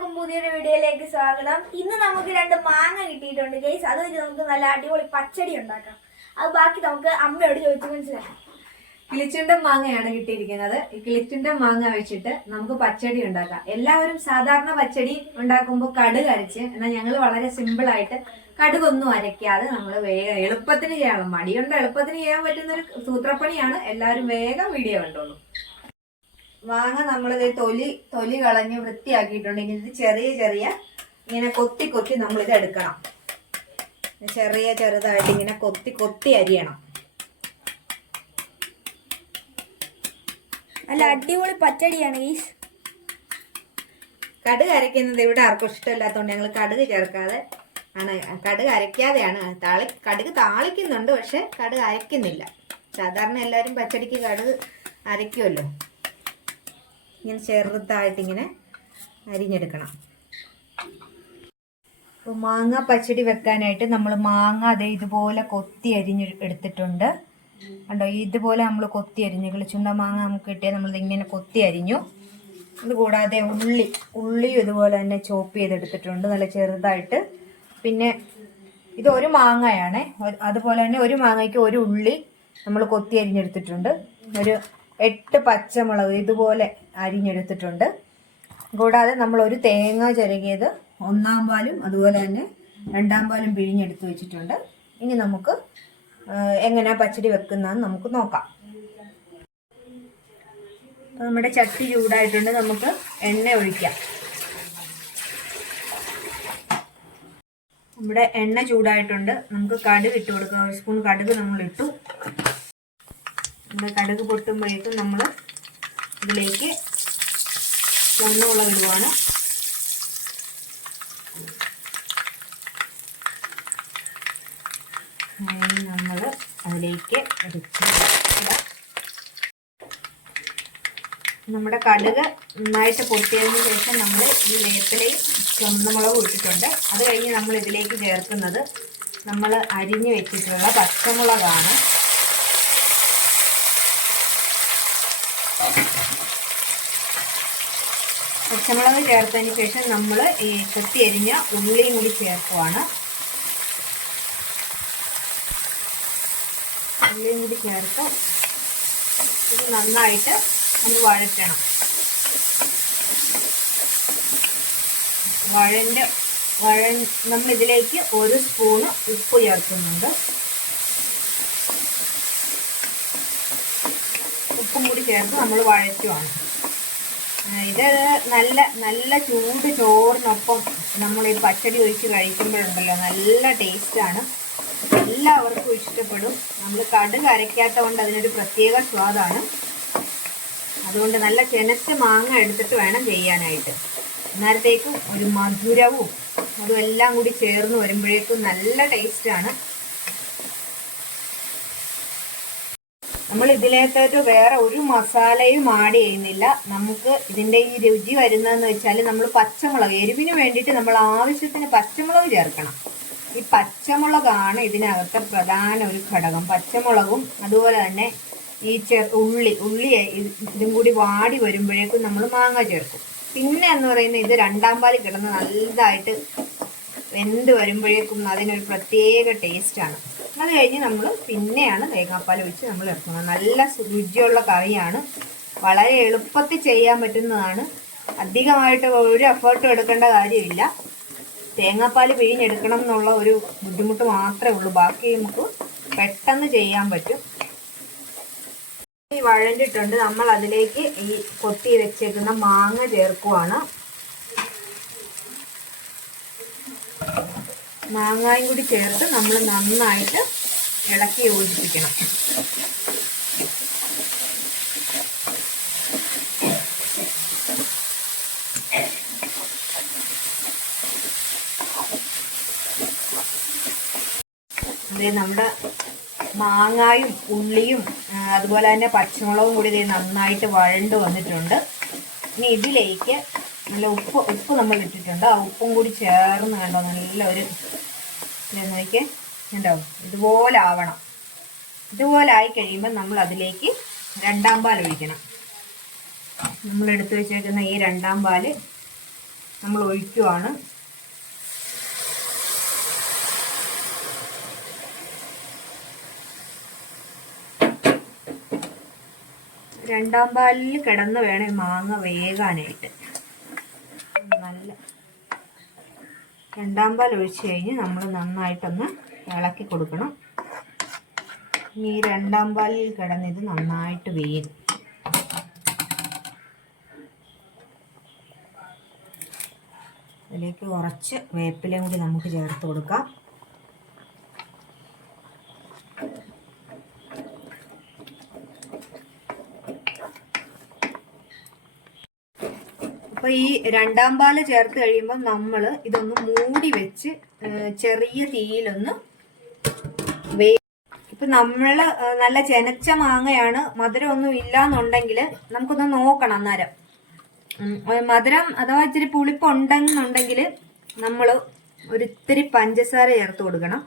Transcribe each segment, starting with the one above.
എല്ലാവർക്കും പുതിയൊരു വീഡിയോയിലേക്ക് സ്വാഗതം. ഇന്ന് നമുക്ക് 2 മാങ്ങ കിട്ടിയിട്ടുണ്ട് ഗൈസ്. അത് വെച്ച് നമുക്ക് നല്ല അടിപൊളി പച്ചടി ഉണ്ടാക്കാം. അത് ബാക്കി നമുക്ക് അമ്മയോട് ചോദിച്ചു മനസ്സിലാക്കാം. കിളിച്ചുണ്ടൻ മാങ്ങയാണ് കിട്ടിയിരിക്കുന്നത്. ഈ കിളിച്ചുണ്ടൻ മാങ്ങ വെച്ചിട്ട് നമുക്ക് പച്ചടി ഉണ്ടാക്കാം. എല്ലാവരും സാധാരണ പച്ചടി ഉണ്ടാക്കുമ്പോൾ കടുക് അരച്ച്, എന്നാൽ ഞങ്ങൾ വളരെ സിമ്പിൾ ആയിട്ട് കടുകൊന്നും അരയ്ക്കാതെ നമ്മൾ വേഗം എളുപ്പത്തിന് ചെയ്യണം. മടിയുണ്ട്, എളുപ്പത്തിന് ചെയ്യാൻ പറ്റുന്ന ഒരു സൂത്രപ്പണിയാണ്. എല്ലാവരും വേഗം വീഡിയോ കണ്ടോളൂ. മാങ്ങ നമ്മളിത് തൊലി കളഞ്ഞ് വൃത്തിയാക്കിയിട്ടുണ്ടെങ്കിൽ ഇത് ചെറിയ ഇങ്ങനെ കൊത്തി നമ്മളിത് എടുക്കണം. ചെറുതായിട്ട് ഇങ്ങനെ കൊത്തി അരിയണം. നല്ല അടിപൊളി പച്ചടിയാണ് ഗൈസ്. കടുക് അരയ്ക്കുന്നത് ഇവിടെ ആർക്കും ഇഷ്ടമില്ലാത്തതുകൊണ്ട് ഞങ്ങൾ കടുക് ചേർക്കാതെ ആണ്, കടുക് അരയ്ക്കാതെയാണ്. കടുക് താളിക്കുന്നുണ്ട്, പക്ഷെ കടുക് അരയ്ക്കുന്നില്ല. സാധാരണ എല്ലാവരും പച്ചടിക്ക് കടുക് അരയ്ക്കുമല്ലോ. ഇങ്ങനെ ചെറുതായിട്ടിങ്ങനെ അരിഞ്ഞെടുക്കണം. അപ്പോൾ മാങ്ങ പച്ചടി വെക്കാനായിട്ട് നമ്മൾ മാങ്ങ അതേ ഇതുപോലെ കൊത്തി എടുത്തിട്ടുണ്ട്. കണ്ടോ, ഇതുപോലെ നമ്മൾ കൊത്തി അരിഞ്ഞു. കിളിച്ചുണ്ട മാങ്ങ നമുക്ക് കിട്ടിയാൽ നമ്മളിത് ഇങ്ങനെ കൊത്തി അരിഞ്ഞു. അതുകൂടാതെ ഉള്ളി ഇതുപോലെ തന്നെ ചോപ്പ് ചെയ്തെടുത്തിട്ടുണ്ട് നല്ല ചെറുതായിട്ട്. പിന്നെ ഇത് ഒരു മാങ്ങയാണ്, അതുപോലെ തന്നെ ഒരു മാങ്ങയ്ക്ക് ഒരു ഉള്ളി നമ്മൾ കൊത്തി അരിഞ്ഞെടുത്തിട്ടുണ്ട്. ഒരു 8 പച്ചമുളക് ഇതുപോലെ അരിഞ്ഞെടുത്തിട്ടുണ്ട്. കൂടാതെ നമ്മൾ ഒരു തേങ്ങ ചിരകിയത് 1-ാം പാലും അതുപോലെ തന്നെ 2-ാം പാലും പിഴിഞ്ഞെടുത്ത് വെച്ചിട്ടുണ്ട്. ഇനി നമുക്ക് എങ്ങനെയാ പച്ചടി വെക്കുന്നതെന്ന് നമുക്ക് നോക്കാം. നമ്മുടെ ചട്ടി ചൂടായിട്ടുണ്ട്, നമുക്ക് എണ്ണ ഒഴിക്കാം. നമ്മുടെ എണ്ണ ചൂടായിട്ടുണ്ട്, നമുക്ക് കടുക് ഇട്ട് കൊടുക്കാം. 1 സ്പൂൺ കടുക് നമ്മൾ ഇട്ടു. നമ്മുടെ കടുക് പൊട്ടുമ്പോഴേക്കും നമ്മൾ ഇതിലേക്ക് ചുവന്നുമുളക് ഇടുവാണ്. നമ്മൾ അതിലേക്ക് ഇടാം. നമ്മുടെ കടുക് നന്നായിട്ട് പൊട്ടിയതിന് ശേഷം നമ്മൾ ഈ വേപ്പിലയും ചുവന്നമുളകും ഇട്ടിട്ടുണ്ട്. അത് കഴിഞ്ഞ് നമ്മൾ ഇതിലേക്ക് ചേർക്കുന്നത് നമ്മൾ അരിഞ്ഞു വെച്ചിട്ടുള്ള പച്ചമുളകാണ്. പച്ചമുളക് ചേർത്തതിന് ശേഷം നമ്മൾ ഈ കൊത്തി അരിഞ്ഞ ഉള്ളിയും കൂടി ചേർക്കുവാണ്. ഉള്ളിയും കൂടി ചേർത്ത് ഇത് നന്നായിട്ട് നമ്മൾ വഴറ്റണം. നമ്മളിതിലേക്ക് 1 സ്പൂണ് ഉപ്പ് ചേർക്കുന്നുണ്ട്. ഉപ്പും കൂടി ചേർത്ത് നമ്മൾ വഴറ്റുവാണ്. ഇത് നല്ല ചൂട് ചോറിനൊപ്പം നമ്മൾ ഈ പച്ചടി ഒഴിച്ച് കഴിക്കുമ്പോഴുണ്ടല്ലോ നല്ല ടേസ്റ്റാണ്. എല്ലാവർക്കും ഇഷ്ടപ്പെടും. നമ്മൾ കടുക് അരയ്ക്കാത്ത കൊണ്ട് അതിനൊരു പ്രത്യേക സ്വാദാണ്. അതുകൊണ്ട് നല്ല ചെനച്ച മാങ്ങ എടുത്തിട്ട് വേണം ചെയ്യാനായിട്ട്. അന്നേരത്തേക്കും ഒരു മധുരവും അതും എല്ലാം കൂടി ചേർന്ന് വരുമ്പോഴേക്കും നല്ല ടേസ്റ്റാണ്. നമ്മൾ ഇതിലേക്കൊരു വേറെ ഒരു മസാലയും ആഡ് ചെയ്യുന്നില്ല. നമുക്ക് ഇതിൻ്റെ ഈ രുചി വരുന്നതെന്ന് വെച്ചാൽ നമ്മൾ പച്ചമുളക് എരിവിന് വേണ്ടിയിട്ട് നമ്മൾ ആവശ്യത്തിന് പച്ചമുളക് ചേർക്കണം. ഈ പച്ചമുളകാണ് ഇതിനകത്തെ പ്രധാന ഒരു ഘടകം. പച്ചമുളകും അതുപോലെ തന്നെ ഈ ഉള്ളി ഇതും കൂടി വാടി വരുമ്പോഴേക്കും നമ്മൾ മാങ്ങ ചേർക്കും. പിന്നെ എന്ന് പറയുന്നത് ഇത് 2-ാം പാൽ കിടന്ന് നല്ലതായിട്ട് വെന്ത് വരുമ്പോഴേക്കും അതിനൊരു പ്രത്യേക ടേസ്റ്റാണ്. അത് കഴിഞ്ഞ് നമ്മൾ പിന്നെയാണ് തേങ്ങാപ്പാൽ ഒഴിച്ച് നമ്മൾ ഇറക്കുന്നത്. നല്ല രുചിയുള്ള കറിയാണ്. വളരെ എളുപ്പത്തിൽ ചെയ്യാൻ പറ്റുന്നതാണ്. അധികമായിട്ട് ഒരു എഫേർട്ടും എടുക്കേണ്ട കാര്യമില്ല. തേങ്ങാപ്പാൽ പിഴിഞ്ഞെടുക്കണം എന്നുള്ള ഒരു ബുദ്ധിമുട്ട് മാത്രമേ ഉള്ളൂ. ബാക്കി നമുക്ക് പെട്ടെന്ന് ചെയ്യാൻ പറ്റും. ഈ വഴണ്ടിട്ടുണ്ട്, നമ്മൾ അതിലേക്ക് ഈ കൊത്തി വെച്ചേക്കുന്ന മാങ്ങ ചേർക്കുവാണ്. മാങ്ങായും കൂടി ചേർത്ത് നമ്മൾ നന്നായിട്ട് ഇളക്കി യോജിപ്പിക്കണം. അതെ, നമ്മുടെ മാങ്ങായും ഉള്ളിയും അതുപോലെ തന്നെ പച്ചമുളകും കൂടി ഇത് നന്നായിട്ട് വഴണ്ട് വന്നിട്ടുണ്ട്. ഇനി ഇതിലേക്ക് നല്ല ഉപ്പ് നമ്മൾ ഇട്ടിട്ടുണ്ട്. ആ ഉപ്പും കൂടി ചേർന്ന് കണ്ടോ നല്ലൊരു നോക്കിയേ, ഉണ്ടാവും. ഇതുപോലെ ആവണം. ഇതുപോലെ ആയി കഴിയുമ്പോൾ നമ്മൾ അതിലേക്ക് 2-ാം പാൽ ഒഴിക്കണം. നമ്മൾ എടുത്തു വെച്ചേക്കുന്ന ഈ 2-ാം പാല് നമ്മൾ ഒഴിക്കുവാണ്. രണ്ടാം പാലിൽ കിടന്ന് വേണം മാങ്ങ വേകാനായിട്ട്. നല്ല രണ്ടാം പാൽ ഒഴിച്ച് കഴിഞ്ഞ് നമ്മൾ നന്നായിട്ടൊന്ന് ഇളക്കി കൊടുക്കണം. ഈ രണ്ടാം പാലിൽ കിടന്ന് ഇത് നന്നായിട്ട് വേകും. അതിലേക്ക് കുറച്ച് വേപ്പിലയും കൂടി നമുക്ക് ചേർത്ത് കൊടുക്കാം. അപ്പോൾ ഈ രണ്ടാം പാല് ചേർത്ത് കഴിയുമ്പോൾ നമ്മൾ ഇതൊന്ന് മൂടി വെച്ച് ചെറിയ തീയിലൊന്ന് ഇപ്പം നമ്മൾ നല്ല ചെനച്ച മാങ്ങയാണ്, മധുരമൊന്നും ഇല്ലാന്നുണ്ടെങ്കിൽ നമുക്കൊന്ന് നോക്കണം. അന്നേരം മധുരം അഥവാ ഇച്ചിരി പുളിപ്പ് ഉണ്ടെന്നുണ്ടെങ്കിൽ നമ്മൾ ഒരിത്തിരി പഞ്ചസാര ചേർത്ത് കൊടുക്കണം.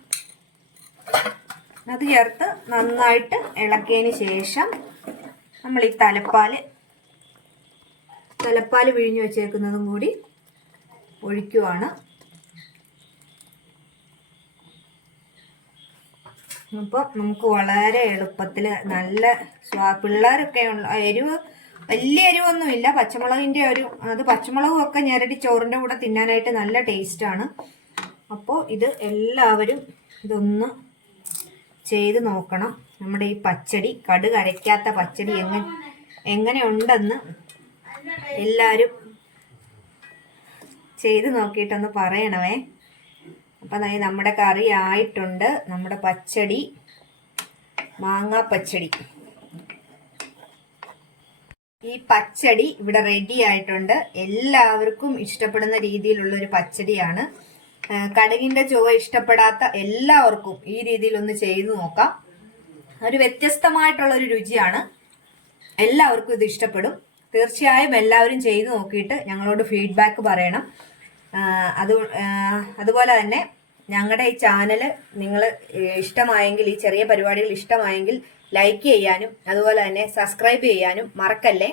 അത് ചേർത്ത് നന്നായിട്ട് ഇളക്കിയതിന് ശേഷം നമ്മൾ ഈ തലപ്പാൽ പിഴിഞ്ഞു വെച്ചേക്കുന്നതും കൂടി ഒഴിക്കുവാണ്. അപ്പോൾ നമുക്ക് വളരെ എളുപ്പത്തിൽ നല്ല പിള്ളേരൊക്കെ എരിവ് വലിയ എരിവൊന്നുമില്ല, പച്ചമുളകിൻ്റെ അത് പച്ചമുളകും ഒക്കെ ഞെരടി ചോറിൻ്റെ കൂടെ തിന്നാനായിട്ട് നല്ല ടേസ്റ്റാണ്. അപ്പോൾ ഇത് എല്ലാവരും ഇതൊന്ന് ചെയ്ത് നോക്കണം. നമ്മുടെ ഈ പച്ചടി, കടുക് അരയ്ക്കാത്ത പച്ചടി എങ്ങനെ ഉണ്ടെന്ന് എല്ലാവരും ചെയ്ത് നോക്കിയിട്ടൊന്ന് പറയണമേ. അപ്പം നമ്മുടെ കറി ആയിട്ടുണ്ട്. നമ്മുടെ പച്ചടി, മാങ്ങാ പച്ചടി, ഈ പച്ചടി ഇവിടെ റെഡി ആയിട്ടുണ്ട്. എല്ലാവർക്കും ഇഷ്ടപ്പെടുന്ന രീതിയിലുള്ളൊരു പച്ചടിയാണ്. കടുകിൻ്റെ ചുവ ഇഷ്ടപ്പെടാത്ത എല്ലാവർക്കും ഈ രീതിയിലൊന്ന് ചെയ്തു നോക്കാം. ഒരു വ്യത്യസ്തമായിട്ടുള്ളൊരു രുചിയാണ്. എല്ലാവർക്കും ഇത് ഇഷ്ടപ്പെടും. തീർച്ചയായും എല്ലാവരും ചെയ്തു നോക്കിയിട്ട് ഞങ്ങളോട് ഫീഡ്ബാക്ക് പറയണം. അതുപോലെ തന്നെ ഞങ്ങളുടെ ഈ ചാനൽ നിങ്ങൾ ഇഷ്ടമായെങ്കിൽ, ഈ ചെറിയ പരിപാടികൾ ഇഷ്ടമായെങ്കിൽ ലൈക്ക് ചെയ്യാനും അതുപോലെ തന്നെ സബ്സ്ക്രൈബ് ചെയ്യാനും മറക്കല്ലേ.